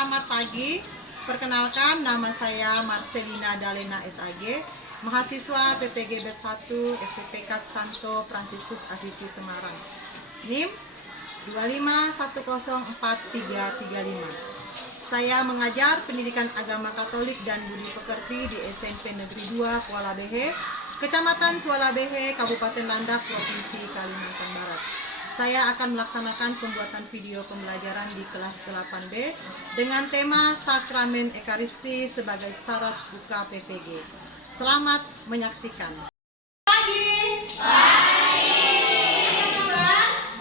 Selamat pagi. Perkenalkan, nama saya Marcelina Dalena SAG, mahasiswa PPG Bet 1 STPK Santo Fransiskus Asisi Semarang. NIM 251043335. Saya mengajar pendidikan agama Katolik dan budi pekerti di SMP Negeri 2 Kuala Behe, Kecamatan Kuala Behe, Kabupaten Landak, Provinsi Kalimantan Barat. Saya akan melaksanakan pembuatan video pembelajaran di kelas 8B dengan tema Sakramen Ekaristi sebagai syarat buka PPG. Selamat menyaksikan. Pagi. Baik.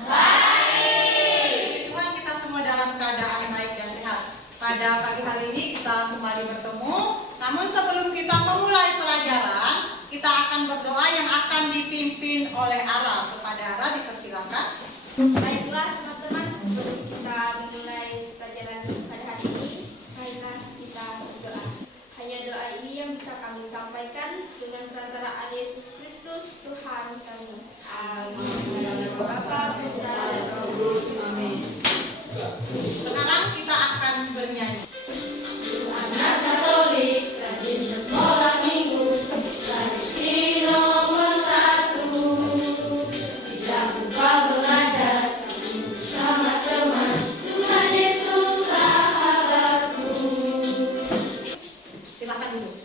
Baik. Tuhan kita semua dalam keadaan baik dan sehat. Pada pagi hari ini kita kembali bertemu. Namun sebelum kita memulai pelajaran, kita akan berdoa yang akan dipimpin oleh Ara. Kepada Ara dipersilakan. Baiklah teman-teman, sebelum kita memulai pelajaran pada hari ini, marilah kita berdoa. Hanya doa ini yang bisa kami sampaikan dengan perantaraan Yesus Kristus, Tuhan kami. Amin. Bapa, Putra, dan Roh Kudus. Amin. Sekarang kita akan bernyanyi. Anak Katolik, rajin sekolah minggu, tradisi nomor 1. Tidak lupa belajar sama teman, Tuhan Yesus sahabatku. Silakan dulu.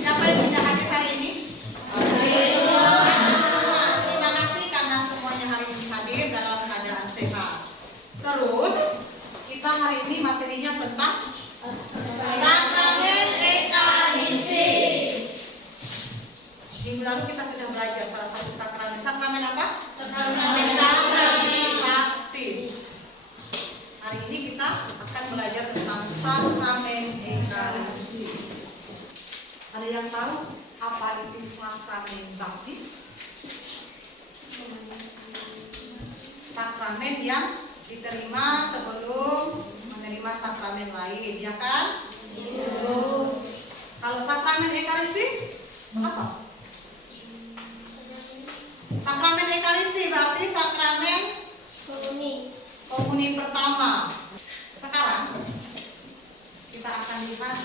Siapa yang tidak hadir hari ini? Terima kasih karena semuanya hari ini hadir dalam keadaan sehat. Terus kita hari ini materinya tentang Sakramen Ekaristi. Minggu lalu kita sudah belajar salah satu sakramen. Sakramen apa? Sakramen baptis. Hari ini kita akan belajar tentang Sakramen Ekaristi. Ada yang tahu apa itu sakramen baptis? Sakramen yang diterima sebelum menerima sakramen lain, ya kan? Kalau sakramen Ekaristi apa? Sakramen Ekaristi berarti sakramen komuni pertama. Sekarang kita akan lihat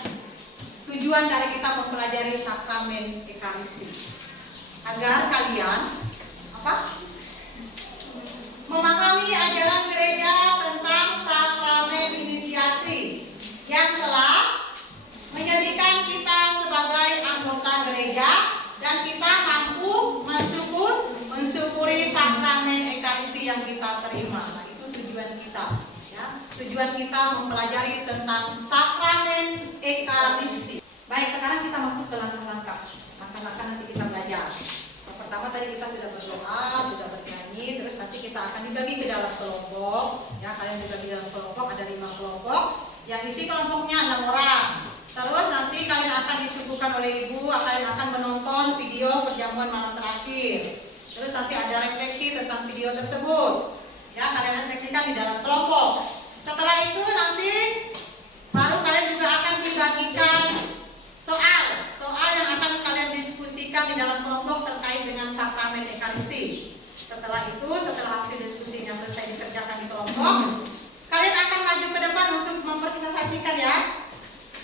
tujuan dari kita mempelajari sakramen Ekaristi agar kalian memahami ajaran gereja tentang sakramen inisiasi yang telah menjadikan kita sebagai anggota gereja dan kita mampu mensyukuri sakramen Ekaristi yang kita terima. Nah, itu tujuan kita, ya. Tujuan kita mempelajari tentang sakramen Ekaristi. Baik, sekarang kita masuk ke langkah-langkah nanti kita belajar. Yang pertama tadi kita sudah berdoa, sudah bernyanyi, terus nanti kita akan dibagi ke dalam kelompok. Ya, kalian dibagi dalam kelompok, ada 5 kelompok. Yang isi kelompoknya 6 orang. Terus nanti kalian akan disuguhkan oleh ibu, kalian akan menonton video perjamuan malam terakhir. Terus nanti ada refleksi tentang video tersebut. Ya, kalian refleksikan di dalam kelompok. Setelah itu nanti baru kalian juga akan dibagikan soal yang akan kalian diskusikan di dalam kelompok terkait dengan sakramen Ekaristi. Setelah itu, setelah hasil diskusinya selesai dikerjakan di kelompok, kalian akan maju ke depan untuk mempresentasikan, ya,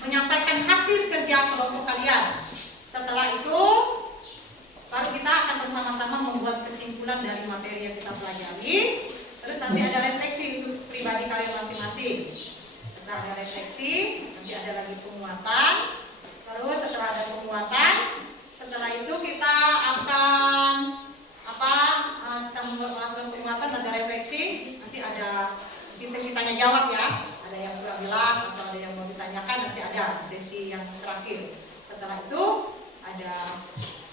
menyampaikan hasil kerja kelompok kalian. Setelah itu baru kita akan bersama-sama membuat kesimpulan dari materi yang kita pelajari. Terus nanti ada refleksi untuk pribadi kalian masing-masing. Setelah ada refleksi, nanti ada lagi penguatan. Terus setelah ada penguatan, setelah itu kita akan setelah melakukan penguatan ada refleksi, nanti ada sesi tanya jawab, ya. Ada yang kurang jelas atau ada yang mau ditanyakan, nanti ada sesi yang terakhir. Setelah itu ada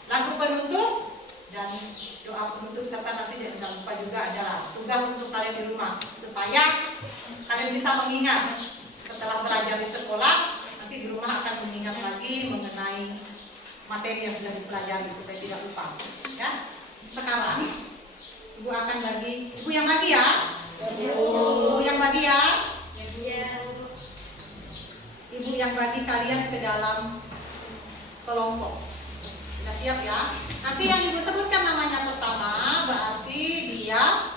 lagu penutup dan doa penutup, serta nanti jangan lupa juga adalah tugas untuk kalian di rumah supaya kalian bisa mengingat setelah belajar di sekolah, nanti di rumah akan mengingat lagi mengenai materi yang sudah dipelajari supaya tidak lupa, ya. Sekarang ibu akan bagi, ibu yang bagi, ya. Ibu yang bagi, ya. Ibu yang bagi kalian ke dalam kelompok. Sudah siap, ya? Nanti yang ibu sebutkan namanya pertama berarti dia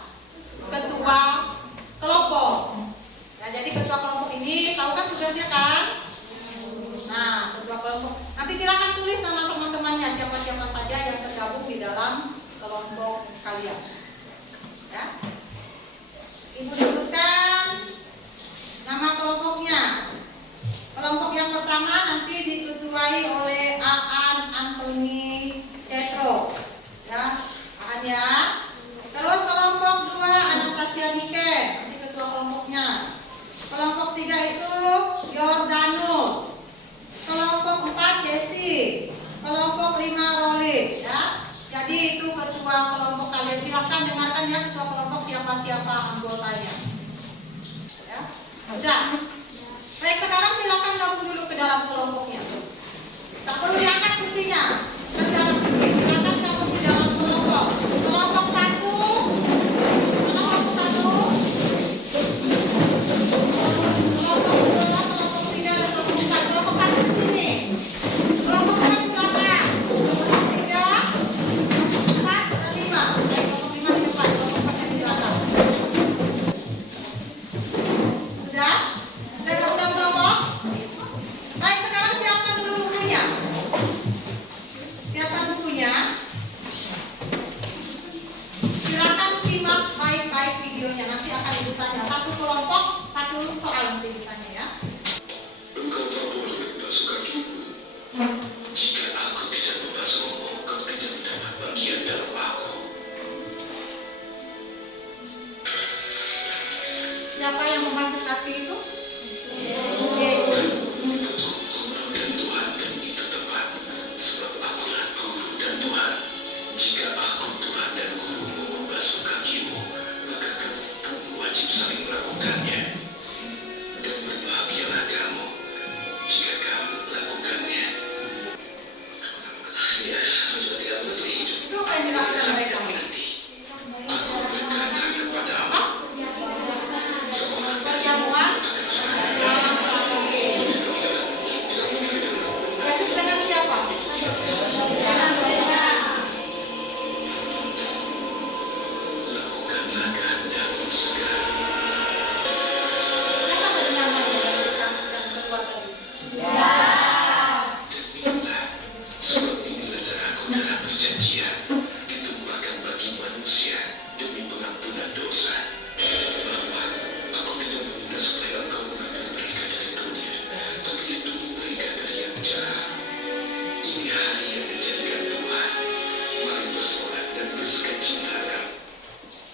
ketua kelompok. Nah, jadi ketua kelompok ini tahu kan tugas tugasnya kan? Nah, kedua kelompok. Nanti silakan tulis nama teman-temannya siapa-siapa saja yang tergabung di dalam kelompok kalian. Ya. Ibu sebutkan nama kelompoknya. Kelompok yang pertama nanti diketuai oleh Aan Antoni Cetro. Ya, Aan ya. Terus kelompok 2 Anastasia Niken, nanti ketua kelompoknya. Kelompok 3 itu Yordanus. Kelompok 4 Jesse. Kelompok 5 Rolly, ya. Jadi itu ketua kelompok kalian. Silahkan dengarkan ya ketua kelompok siapa-siapa anggotanya. Ya. Udah. Baik, sekarang silakan gabung dulu ke dalam kelompoknya. Tak perlu diangkat kursinya. Ke dalam kursi. Silakan gabung di dalam kelompok. Kelompok 1. Kelompok 1. Kelompok 2, kelompok 3, dan kelompok 4. Kelompok 1 di sini. Kelompok 2 di belakang. Kelompok 3, 4, dan 5. Baik, kelompok 5 di depan, kelompok 4 di belakang. Sudah? Sudah gabung kelompok? Baik, sekarang siapkan dulu bukunya. Siapkan bukunya. Silakan simak baik-baik videonya. Nanti akan ibu tanya. Satu kelompok, satu soal nanti ibu tanya ya. Engkau tak boleh membasuh kakiku. Jika aku tidak membasuhmu, kau tidak mendapat bagian dalam aku. Siapa yang membasuh kaki itu? Menyebutku guru dan Tuhan, dan itu tepat, sebab akulah guru dan Tuhan. Jika aku Tuhan dan gurumu membasuh kakimu, maka kamu pun wajib saling melakukannya. Dan berbahagialah kamu jika kamu melakukannya. Ya, sudah tidak mengerti hidup. Itu apa yang dilakukan mereka? Mengerti. Aku berkata kepadamu, seorang Perjamuan dalam perang. Yesus dengan siapa? Dengan mereka. lakukanlah kehendakmu segera. Siapa tadi namanya yang keluar tadi? Demikianlah, sebab inilah darahku darah perjanjian, ditumpahkan bagi manusia demi pengampunan dosa. Bapa, aku tidak meminta supaya engkau mengambil mereka dari dunia, tapi lindungi mereka dari yang jahat. Ini hari yang dijadikan Tuhan. Mari bersorak dan bersukacita.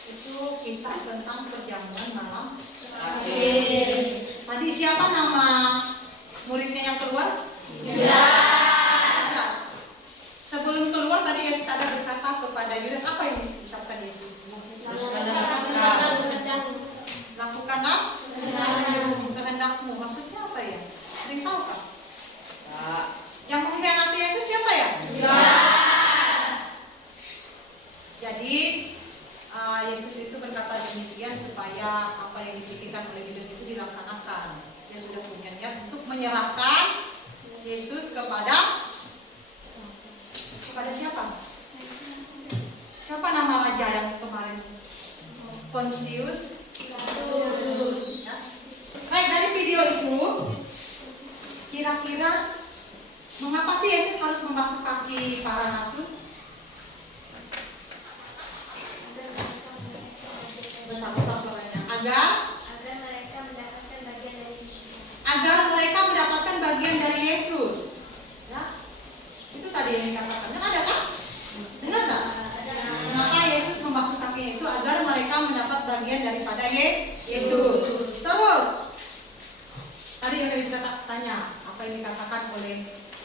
Itu kisah tentang perjamuan malam. Tadi siapa nama muridnya yang keluar? Yudas. Sebelum keluar tadi Yesus ada berkata kepada Yudas, apa yang diucapkan Yesus? Lakukanlah kehendakmu. Maksudnya apa ya? Ada yang tahu kan? Yang mengkhianati Yesus siapa ya? Jadi Yesus itu berkata demikian supaya apa yang dipikirkan oleh Yudas itu dilaksanakan. Dia sudah punya niat untuk menyerahkan Yesus kepada siapa? Siapa nama raja yang kemarin? Pontius Pilatus. Ya. Baik, dari video itu kira-kira mengapa sih Yesus harus membasuh kaki para rasul? Bersama-sama suaranya. Agar mereka mendapatkan bagian dari Yesus. Ya. Itu tadi yang dikatakan. Kan ada kan? Dengar nggak? Maka Yesus membasuh kakinya itu agar mereka mendapat bagian daripada Yesus. Terus tadi yang tanya apa yang dikatakan oleh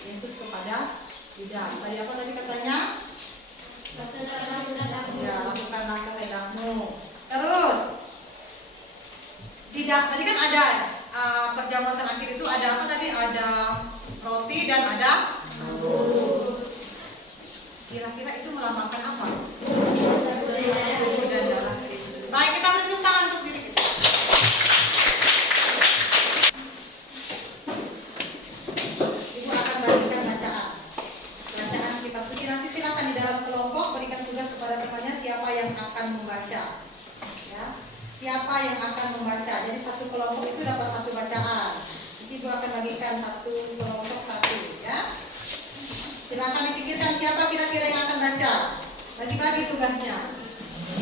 Yesus kepada Yudas. Tadi apa tadi katanya? Ya, lakukanlah kehendakmu. Terus tadi kan ada perjamuan terakhir itu ada apa tadi? Ada roti dan ada anggur. Kira-kira itu melambangkan apa? Tubuh dan darah Kristus. Baik, kita beri tepuk tangan untuk diri kita. Ibu akan bagikan bacaan kitab suci. Nanti silakan di dalam kelompok berikan tugas kepada temannya siapa yang akan membaca. Ya, siapa yang akan membaca. Jadi satu kelompok itu dapat satu bacaan. Jadi Ibu akan bagikan satu kelompok satu ya. Silakan dipikirkan siapa kira-kira yang akan baca. Bagi-bagi tugasnya.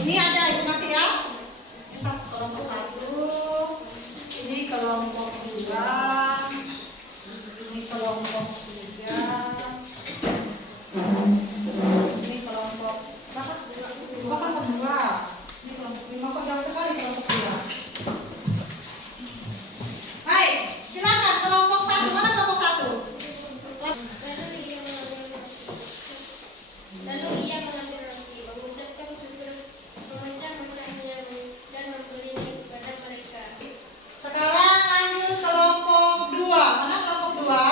Ini ada Ibu kasih ya. Ini kelompok satu. Ini kelompok dua. Ini kelompok tiga. Ini kelompok berapa? Dua kan kedua. Ini kelompok lima kok jauh sekali kelompok dua. Baik, silakan kelompok satu. Mana kelompok satu? Lalu ia mengambil roti, mengucapkan syukur, memecah-mecahnya dan memberinya kepada mereka. Sekarang lanjut kelompok dua. Mana kelompok dua?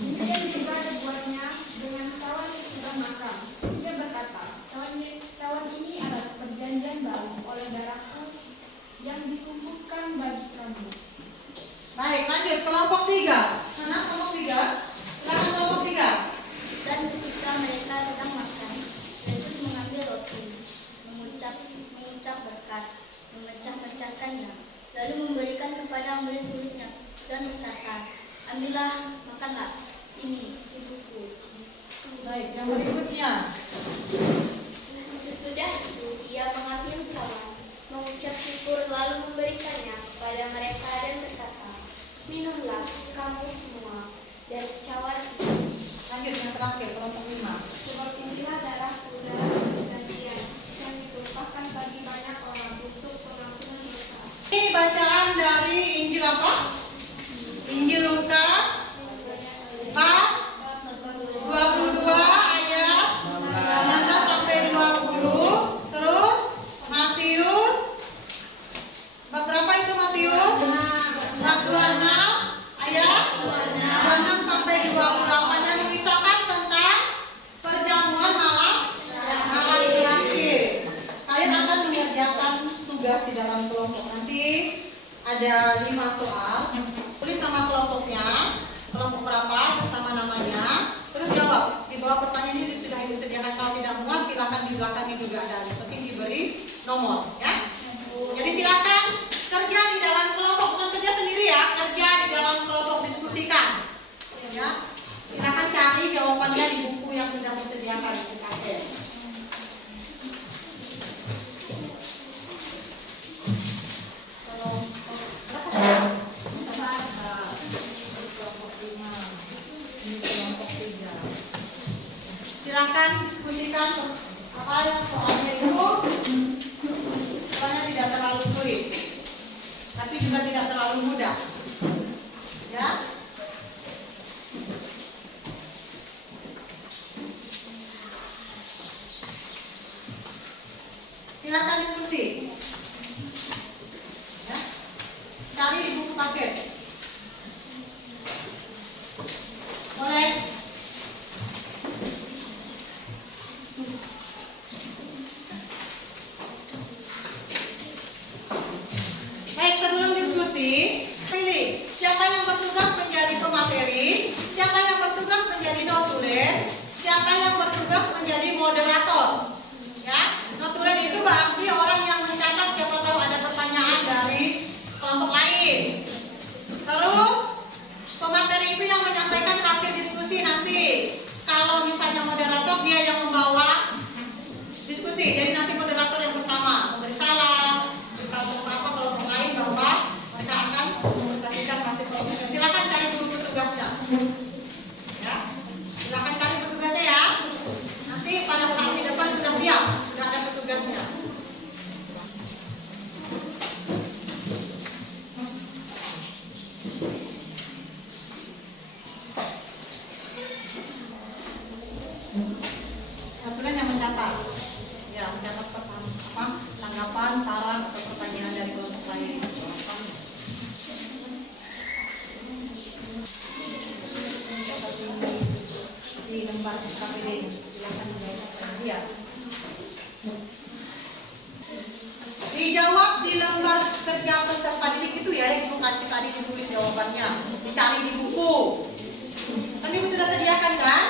Kemudian tiba dibuatnya dengan cawan yang sudah matang. Dia berkata, cawan ini adalah perjanjian baru oleh darahku yang dikumpulkan bagi kamu. Baik, lanjut kelompok tiga. Mana kelompok tiga? Silakan kelompok tiga. Dan ketika mereka sedang makan, Yesus mengambil roti, mengucap berkat, memecah-mecahkannya, lalu memberikan kepada murid-muridnya dan berkata, ambillah, makanlah, ini tubuhku. Baik, yang berikutnya. Sesudah itu, ia mengambil cawan, mengucap syukur lalu memberikannya kepada mereka dan berkata, minumlah kamu semua dari cawan ini. Lanjut yang terakhir kelompok lima. Sebab inilah darahku, darah perjanjian yang ditumpahkan bagi banyak orang untuk pengampunan dosa. Ini bacaan dari Injil apa? Injil Lukas bab 22 ayat 16 sampai 20. Terus Matius bab berapa itu Matius? Bab 26 ayat 26 sampai 28 yang mengisahkan tentang perjamuan malam terakhir. Kalian akan mengerjakan tugas di dalam kelompok. Nanti ada 5 soal. Tulis nama kelompoknya, kelompok berapa, terus nama namanya, terus jawab. Di bawah pertanyaan ini sudah Ibu sediakan. Kalau tidak muat silakan di belakangnya juga ada seperti diberi nomor ya. Jadi silakan kerja di dalam kelompok, bukan kerja sendiri ya, kerja di dalam kelompok, diskusikan ya. Silakan cari jawabannya di buku yang sudah disediakan di PKN. Silakan diskusikan apa yang soalnya itu. Soalnya tidak terlalu sulit, tapi juga tidak terlalu mudah, ya. Silakan diskusi, ya. Cari di buku paket, boleh. Baik, sebelum diskusi, pilih siapa yang bertugas menjadi pemateri, siapa yang bertugas menjadi notulen, siapa yang bertugas menjadi moderator. Ya, notulen itu berarti orang yang mencatat siapa tahu ada pertanyaan dari kelompok lain. Terus pemateri itu yang menyampaikan hasil diskusi nanti. Kalau misalnya moderator dia yang membawa diskusi. Jadi nanti moderator yang pertama memberi salam, kalau apa kelompok lain bahwa mereka akan mempresentasikan hasil kelompoknya. Silakan cari dulu petugasnya. Ya, silakan cari petugasnya ya. Nanti pada saat di depan sudah siap, sudah ada petugasnya. Notulen yang mencatat, ya mencatat tanggapan, saran atau pertanyaan dari kelompok lain. Di lembar KPD, silakan dia. Dijawab di lembar kerja peserta didik itu ya, yang Ibu kasih tadi ditulis jawabannya, dicari di buku. Kan Ibu sudah sediakan kan?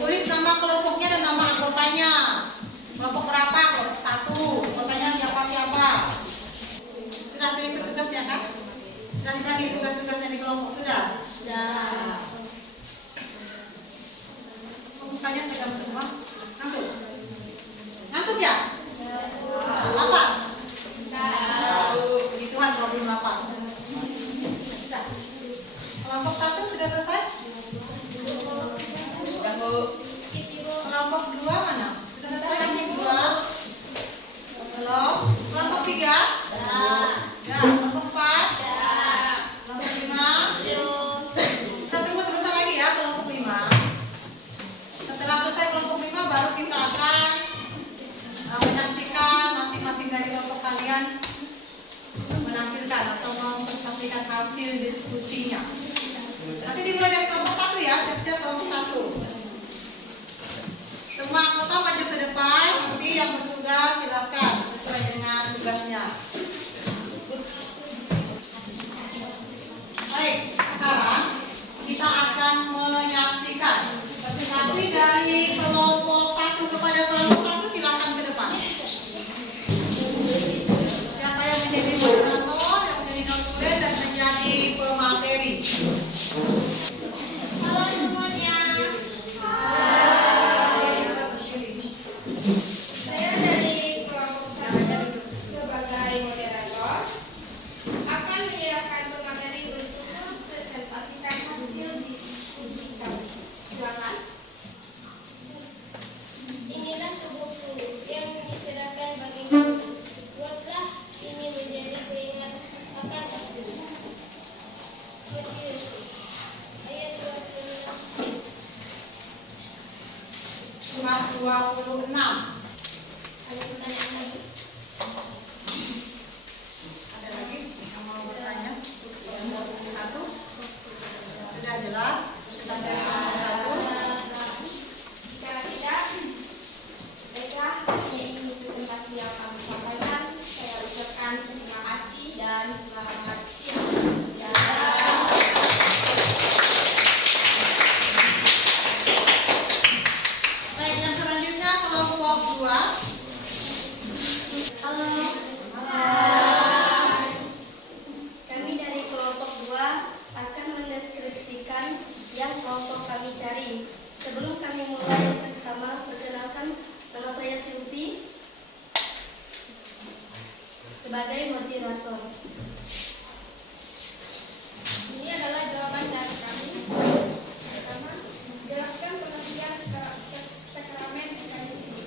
Tulis nama kelompoknya dan nama anggotanya. Kelompok berapa? Kelompok 1. Anggotanya siapa-siapa. Sudah pilih petugasnya kan? Dan bagi tugas-tugas yang di kelompok sudah? Sudah. Mukanya tegang semua. Ngantuk? Ngantuk ya? Lapar? Puji Tuhan kalau belum lapar. Sudah. Kelompok 1 sudah selesai? Sudah, Bu. Kelompok 2 mana? Sudah selesai kelompok 2? Belum. Kelompok 3? Ya. Kelompok 4? Kelompok 5? Kita tunggu sebentar lagi ya kelompok 5. Setelah selesai kelompok 5 baru kita akan menyaksikan masing-masing dari kelompok kalian menampilkan atau mempresentasikan hasil diskusinya. Nanti dimulai dari kelompok 1 ya, siap-siap kelompok 1. Semua anggota maju ke depan, nanti yang bertugas silakan sesuai dengan tugasnya. Baik, sekarang kita akan menyaksikan presentasi dari kelompok 1 kepada kelompok 1, silakan ke depan. Siapa yang menjadi moderator, yang menjadi notulen dan menjadi pemateri? Halo semuanya. Saya dari kelompok 1 sebagai moderator akan menyerahkan pemateri untuk mempresentasikan hasil diskusi kami. Silakan. Inilah buku yang diserahkan bagimu. Buatlah ini menjadi pengingat akan aku. Matius ayat 26. Surat 26. Ada pertanyaan lagi? Ada lagi yang mau bertanya? Kelompok 1 sudah jelas presentasi kelompok 1. Jika tidak, baiklah, hanya ini presentasi yang kami sampaikan. Saya ucapkan terima kasih dan selamat siang. Baik, yang selanjutnya kelompok 2. Halo. Kami dari kelompok 2 akan mendeskripsikan yang kelompok kami cari. Sebelum kami mulai, yang pertama perkenalkan, nama saya Silvi sebagai moderator. Ini adalah jawaban dari kami. Pertama, jelaskan pengertian sakramen Ekaristi.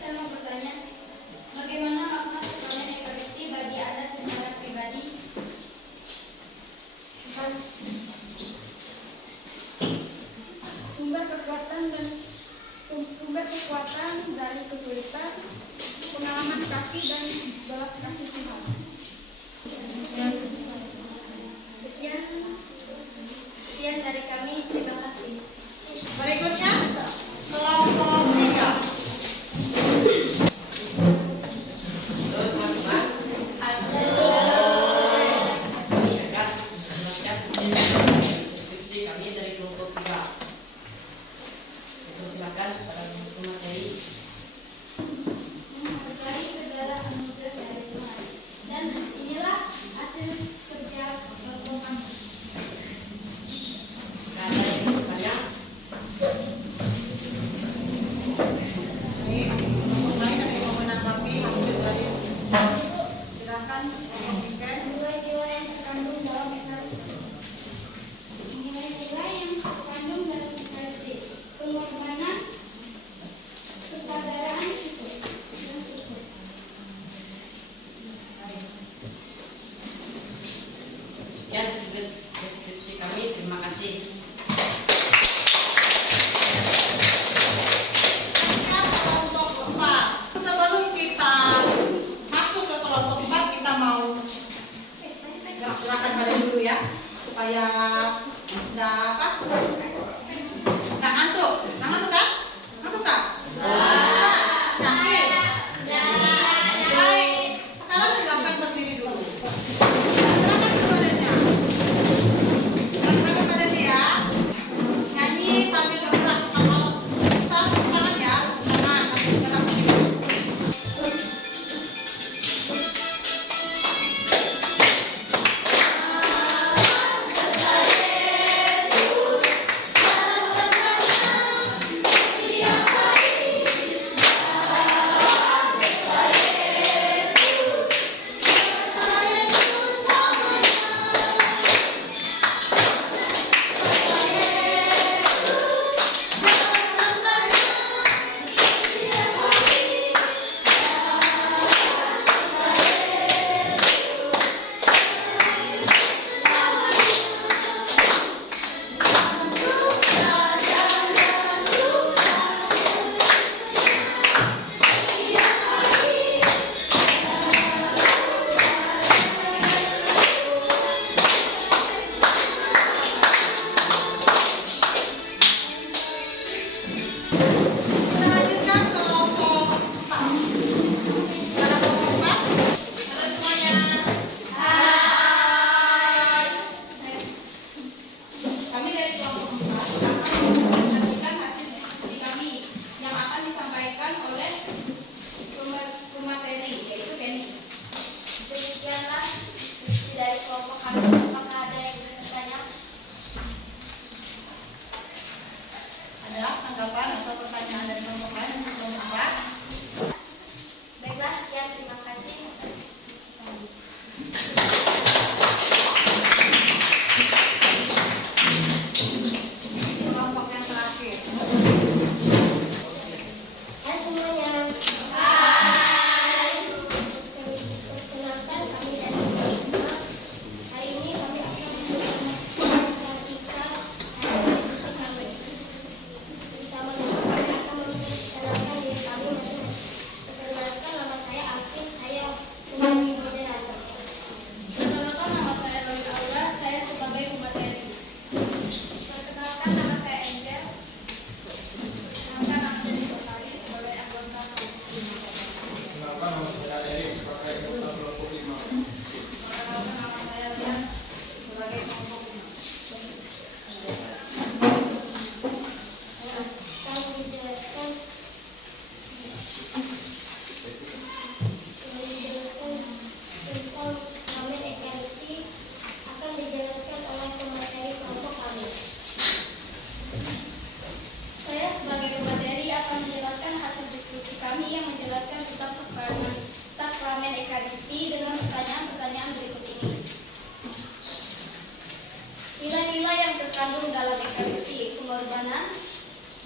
Saya mau bertanya, bagaimana makna sakramen Ekaristi bagi Anda secara pribadi? Sumber kekuatan dari kesulitan, pengalaman kasih dan belas kasih Tuhan. Sekian dari kami, terima kasih. Berikutnya kelompok 3. Deskripsi kami dari kelompok 3. Silakan pada pemateri. Menghargai segala anugerah dari Tuhan. Dan inilah hasil kerja kelompok kami. Ada yang bertanya? Ini kelompok lain ada yang mau menanggapi hasil dari silakan kelompok 3. Nilai-nilai yang terkandung dalam Ekaristi. Nilai-nilai yang terkandung dalam Ekaristi. Pengorbanan, kesabaran, syukur. Sekian deskripsi kami. Terima kasih. Siap kelompok 4. Sebelum kita masuk ke kelompok 4, kita mau gerakan badan dulu ya, supaya nggak apa? Nggak ngantuk. Nggak ngantuk kan? Ngantuk kan? Yakin? Baik. Sekarang silakan berdiri dulu. Gerakan badannya. Gerakan badannya ya. Nyanyi sambil bergerak. Kalau bisa tangan ya, tangan sambil bergerak. terkandung dalam Ekaristi, pengorbanan,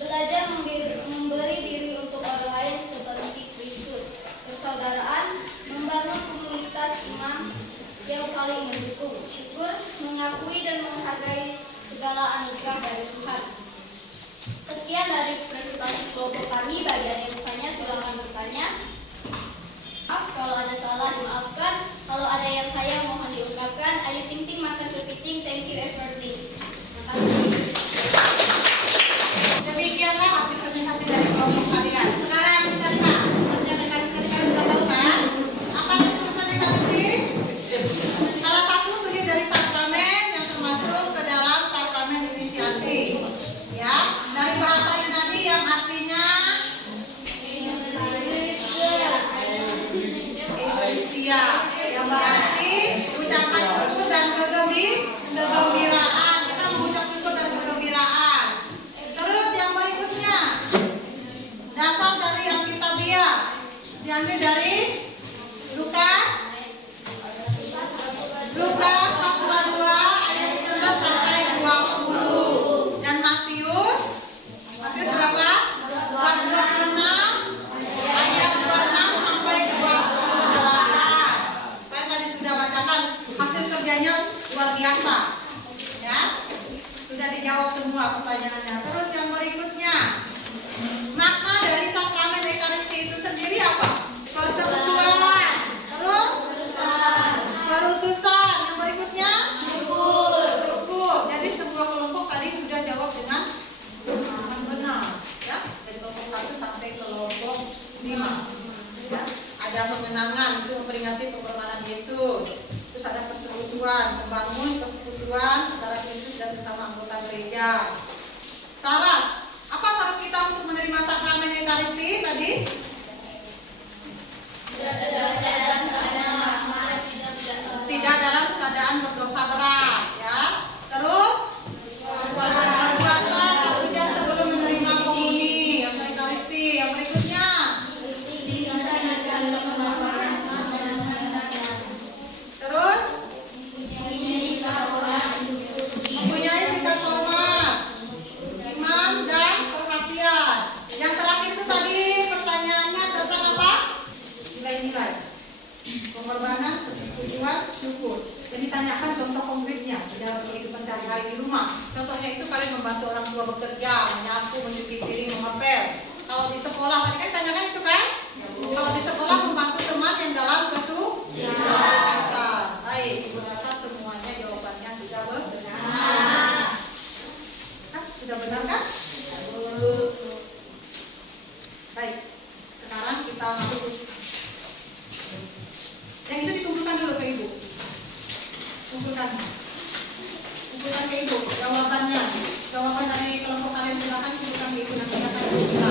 belajar memberi diri untuk orang lain seperti Kristus, persaudaraan, membangun komunitas iman yang saling mendukung, syukur, mengakui dan menghargai segala anugerah dari Tuhan. Sekian dari presentasi kelompok kami. Bagi ada yang bertanya, silakan bertanya. Maaf kalau ada salah, dimaafkan. Kalau ada yang sayang, mohon diungkapkan. Ayu Ting Ting makan kepiting. Thank you everybody. Terima kasih. Demikianlah hasil presentasi dari kelompok kalian. Sekarang kita lihat. Kalian sudah tahu kan? Apa yang disebut Ekaristi? Salah satu tujuan dari sakramen yang termasuk ke dalam sakramen inisiasi. Ya, dari bahasa Yunani yang artinya Eucharistia, yang berarti ucapan syukur dan kegembiraan. Kita mengucap syukur dan kegembiraan. Terus yang berikutnya, dasar dari Alkitabiah diambil dari Lukas 42 ayat 19 sampai 20 dan Matius berapa? 26 ayat 26 sampai 28. Kalian tadi sudah bacakan, hasil kerjanya luar biasa. Ya. Sudah dijawab semua pertanyaannya. Terus yang berikutnya, makna dari sakramen Ekaristi itu sendiri apa? Persekutuan. Terus perutusan. Yang berikutnya syukur. Jadi sebuah kelompok tadi sudah jawab dengan benar, ya. Dari kelompok 1 sampai kelompok 5. Ya. Ada pengenangan, itu memperingati pengorbanan Yesus. Terus ada persekutuan, membangun persekutuan antara Kristus dan bersama anggota gereja. Syarat, apa syarat kita untuk menerima sakramen Ekaristi tadi? Tidak dalam keadaan berdosa berat, ya. Terus berpuasa 1 jam sebelum menerima komuni atau Ekaristi. Yang berikutnya, terus mempunyai sikap hormat, iman dan perhatian. Yang terakhir itu tadi pertanyaannya tentang apa? Nilai-nilai. Pengorbanan, persekutuan, syukur. Dan ditanyakan contoh konkretnya di dalam kehidupan sehari-hari di rumah. Contohnya itu kalian membantu orang tua bekerja, menyapu, mencuci piring, mengepel. Kalau di sekolah tadi kan tanyakan itu kan? Kalau di sekolah membantu teman yang dalam kesulitan. Baik, ibu rasa semuanya jawabannya sudah benar. Sudah benar kan? Baik, sekarang kita masuk. Yang itu dikumpulkan dulu ke ibu. Kumpulkan ke ibu jawabannya. Jawaban dari kelompok kalian silakan kumpulkan ke ibu, nanti akan dibuka.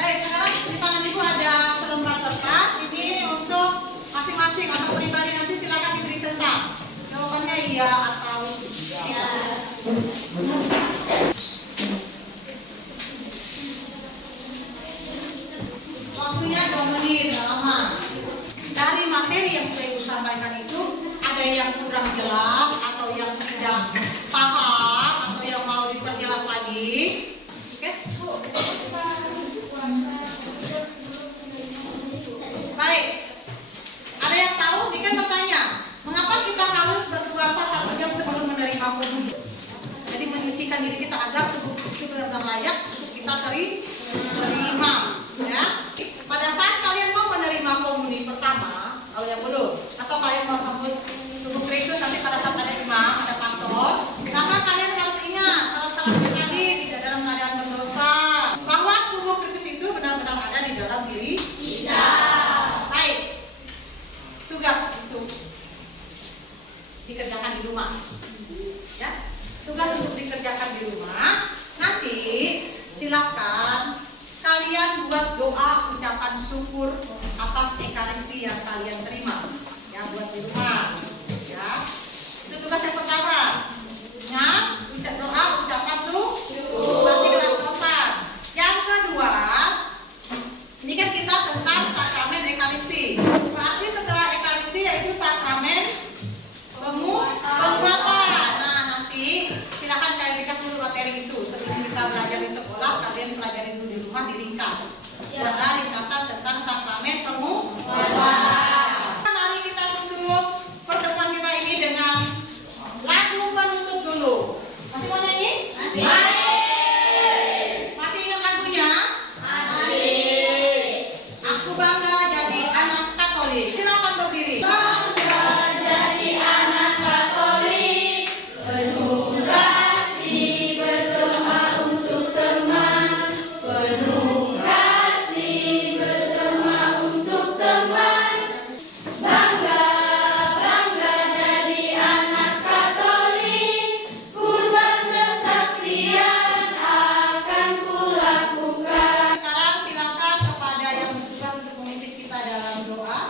Baik, sekarang di tangan ibu ada selembar kertas. Ini untuk masing-masing atau pribadi, nanti silakan diberi centang. Jawabannya iya atau tidak. Waktunya 2 menit, nggak lama. Dari materi yang sudah ibu sampaikan itu, ada yang kurang jelas atau yang tidak paham atau yang mau diperjelas lagi. Oke? Baik. Ada yang tahu? Ini kan bertanya, mengapa kita harus berpuasa 1 jam sebelum menerima komuni? Jadi menyucikan diri kita agar tubuh itu benar-benar layak untuk kita terima. Ya. Pada saat kalian mau menerima komuni pertama, kalau yang belum, atau kalian mau sambut tubuh Kristus nanti pada saat ada imam, ada pastor, maka kalian harus ingat syarat-syaratnya tadi, tidak dalam keadaan berdosa, bahwa tubuh Kristus itu benar-benar ada di dalam diri kita. Baik, tugas itu dikerjakan di rumah. Ya, tugas untuk dikerjakan di rumah. Nanti silakan kalian buat doa ucapan syukur atas Ekaristi yang kalian terima. Ya, buat di rumah. Ya, itu tugas yang pertama. Benar, ringkasan tentang sakramen pengukuhan. Mari kita tutup pertemuan kita ini dengan lagu penutup dulu. Masih mau nyanyi? Masih. Masih ingat lagunya? Masih. Aku bangga jadi anak Katolik. Silakan berdiri. Bangga jadi anak Katolik, penuh kasih berdoa untuk teman, penuh kasih berdoa untuk teman. Bangga, bangga jadi anak Katolik, kurban kesaksian akan kulakukan. Sekarang silakan kepada yang bertugas untuk memimpin kita dalam doa.